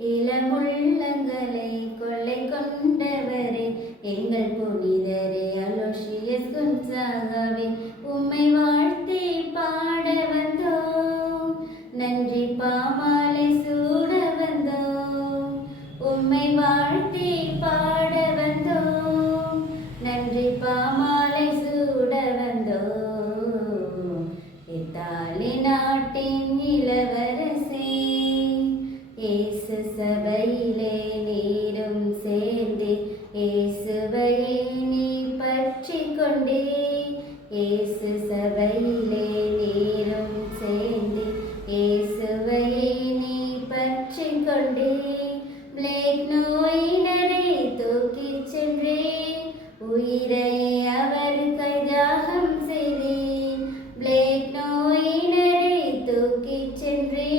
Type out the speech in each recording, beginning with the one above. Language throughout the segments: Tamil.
இளமுள்ளங்களை கொள்ளை கொண்டவரே எங்கள் புனிதரே அலோஷியஸ் குன்சாகவே உம்மை வாழ்த்தி பாட வந்தோம். நன்றி பாமாலை சூட வந்தோம். உம்மை வாழ்த்தி பாட வந்தோம். நன்றி பாமாலை சூட வந்தோம். இத்தாலி நாட்டின் இளவரசே இயேசு சபையிலே நீரும் சேர்ந்தே இயேசுவையே நீ பற்றி கொண்டே. இயேசு சபையிலே நீரும் சேர்ந்தே இயேசுவையே நீ பற்றி கொண்டே. பிளேக் நோயினரை தூக்கிச் சென்றே உயிரை அவர் கைதாகம் செய்தே. பிளேக் நோயினரை தூக்கிச் சென்றே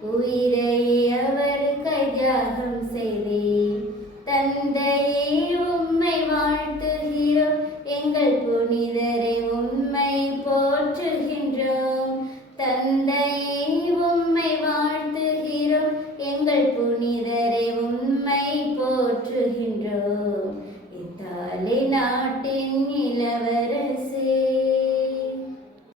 உயிரை அவர் கைதாகம் செய்தே. தந்தையே உம்மை வாழ்த்துகிறோம். எங்கள் புனிதரை உம்மை போற்றுகின்றோம். தந்தையே உம்மை வாழ்த்துகிறோம். எங்கள் புனிதரை உம்மை போற்றுகின்றோம். இத்தாலி நாட்டின்